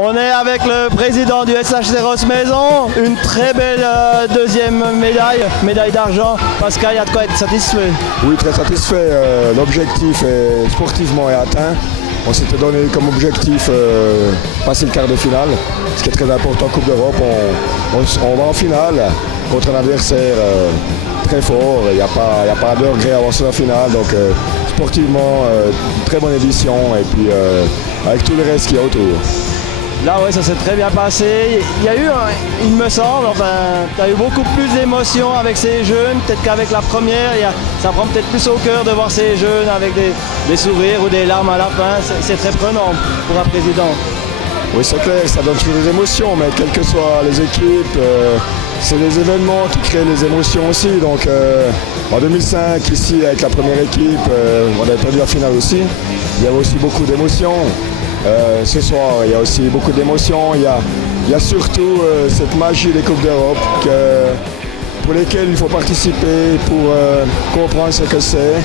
On est avec le président du SHC Rosse-Maison, une très belle deuxième médaille d'argent. Pascal, il y a de quoi être satisfait? Oui, très satisfait. L'objectif sportivement est atteint. On s'était donné comme objectif passer le quart de finale, ce qui est très important en Coupe d'Europe. On va en finale contre un adversaire très fort. Il n'y a pas de regret avant la finale. Donc sportivement, très bonne édition et puis avec tout le reste qu'il y a autour. Là, ouais, ça s'est très bien passé. Il y a eu, il me semble, tu as eu beaucoup plus d'émotions avec ces jeunes, peut-être qu'avec la première, ça prend peut-être plus au cœur de voir ces jeunes avec des sourires ou des larmes à la fin. C'est très prenant pour un président. Oui, c'est clair, ça donne toujours des émotions, mais quelles que soient les équipes, c'est les événements qui créent les émotions aussi. Donc en 2005, ici, avec la première équipe, on avait perdu la finale aussi. Il y avait aussi beaucoup d'émotions. Ce soir, il y a aussi beaucoup d'émotions. Il y a surtout cette magie des Coupes d'Europe pour lesquelles il faut participer pour comprendre ce que c'est.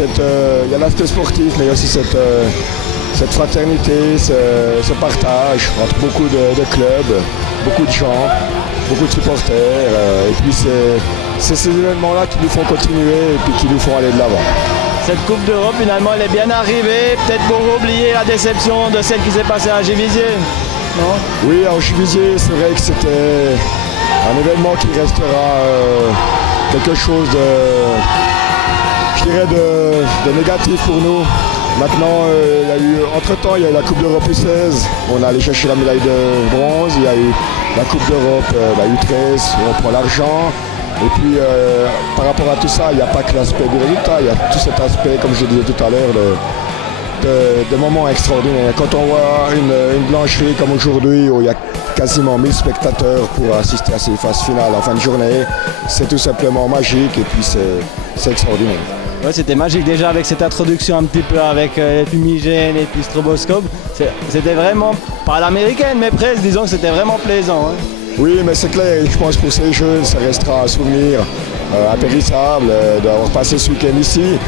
Il y a l'aspect sportif, mais il y a aussi cette fraternité, ce partage entre beaucoup de clubs, beaucoup de gens, beaucoup de supporters. Et puis c'est ces événements-là qui nous font continuer et puis qui nous font aller de l'avant. Cette Coupe d'Europe, finalement, elle est bien arrivée, peut-être pour oublier la déception de celle qui s'est passée à Givisiez, non? Oui, à Givisiez, c'est vrai que c'était un événement qui restera quelque chose de négatif pour nous. Maintenant, entre-temps, il y a eu la Coupe d'Europe U16, on est allé chercher la médaille de bronze, il y a eu la Coupe d'Europe U13, où on prend l'argent. Et puis par rapport à tout ça, il n'y a pas que l'aspect du résultat, il y a tout cet aspect, comme je disais tout à l'heure, de moments extraordinaires. Quand on voit une blancherie comme aujourd'hui, où il y a quasiment 1000 spectateurs pour assister à ces phases finales en fin de journée, c'est tout simplement magique et puis c'est extraordinaire. Ouais, c'était magique déjà avec cette introduction un petit peu avec les fumigènes et puis stroboscope. C'était vraiment, pas à l'américaine, mais presque, disons que c'était vraiment plaisant. Hein. Oui, mais c'est clair, je pense que pour ces jeunes, ça restera un souvenir impérissable d'avoir passé ce week-end ici.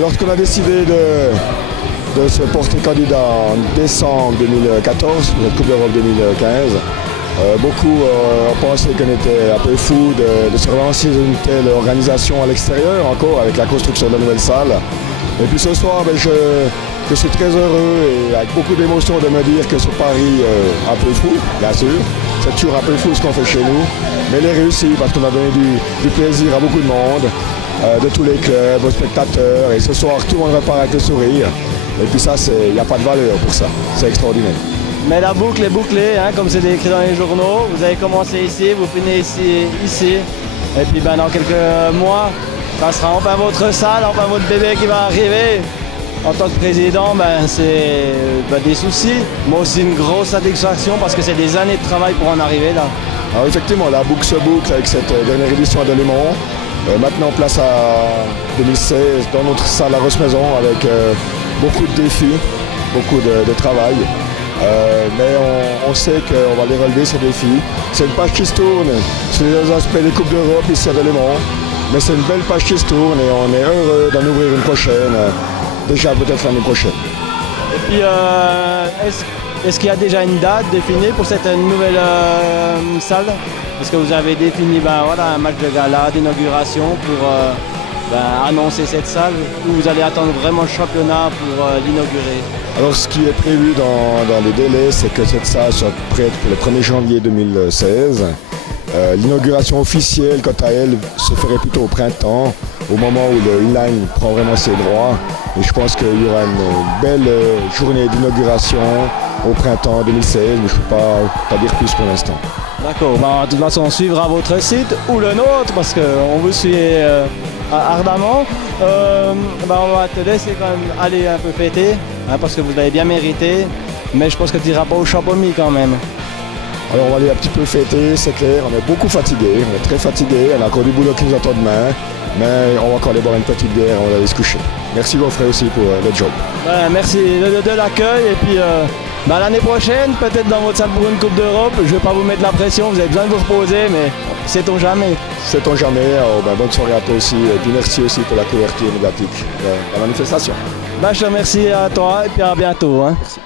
Lorsqu'on a décidé de se porter candidat en décembre 2014, la Coupe d'Europe 2015, beaucoup ont pensé qu'on était un peu fou de se relancer dans une telle organisation à l'extérieur, encore avec la construction de la nouvelle salle. Et puis ce soir, je suis très heureux et avec beaucoup d'émotion de me dire que ce pari un peu fou, bien sûr. C'est toujours un peu fou ce qu'on fait chez nous, mais il est réussi parce qu'on a donné du plaisir à beaucoup de monde, de tous les clubs, aux spectateurs. Et ce soir, tout le monde repart avec le sourire. Et puis ça, il n'y a pas de valeur pour ça. C'est extraordinaire. Mais la boucle est bouclée, hein, comme c'est écrit dans les journaux. Vous avez commencé ici, vous finissez ici. Et puis dans quelques mois, ça sera enfin votre salle, enfin votre bébé qui va arriver. En tant que président, c'est des soucis, mais aussi une grosse satisfaction parce que c'est des années de travail pour en arriver là. Alors effectivement, la boucle se boucle avec cette dernière édition à Delémont. Maintenant, place à 2016 dans notre salle à Rosse-Maison avec beaucoup de défis, beaucoup de travail. Mais on sait qu'on va les relever ces défis. C'est une page qui se tourne sur les aspects des Coupes d'Europe ici à Delémont. Mais c'est une belle page qui se tourne et on est heureux d'en ouvrir une prochaine. Déjà peut-être l'année prochaine. Et puis, est-ce qu'il y a déjà une date définie pour cette nouvelle salle? Est-ce que vous avez défini un match de gala, d'inauguration pour annoncer cette salle ou vous allez attendre vraiment le championnat pour l'inaugurer? Alors ce qui est prévu dans les délais, c'est que cette salle soit prête pour le 1er janvier 2016. L'inauguration officielle, quant à elle, se ferait plutôt au printemps, au moment où le inline prend vraiment ses droits. Et je pense qu'il y aura une belle journée d'inauguration au printemps 2016, mais je ne peux pas dire plus pour l'instant. D'accord, de toute façon on suivra votre site ou le nôtre parce qu'on vous suit ardemment. On va te laisser quand même aller un peu fêter parce que vous l'avez bien mérité, mais je pense que tu n'iras pas au Champomy quand même. Alors on va aller un petit peu fêter, c'est clair, on est beaucoup fatigué, on est très fatigué, on a encore du boulot qui nous attend demain, mais on va encore aller boire une petite bière et on va aller se coucher. Merci Geoffrey aussi pour le job. Merci de l'accueil et puis l'année prochaine, peut-être dans votre salle pour une Coupe d'Europe, je ne vais pas vous mettre la pression, vous avez besoin de vous reposer, mais sait-on jamais. Sait-on jamais, bonne soirée à toi aussi et puis merci aussi pour la couverture médiatique de la manifestation. Je te remercie à toi et puis à bientôt. Hein. Merci.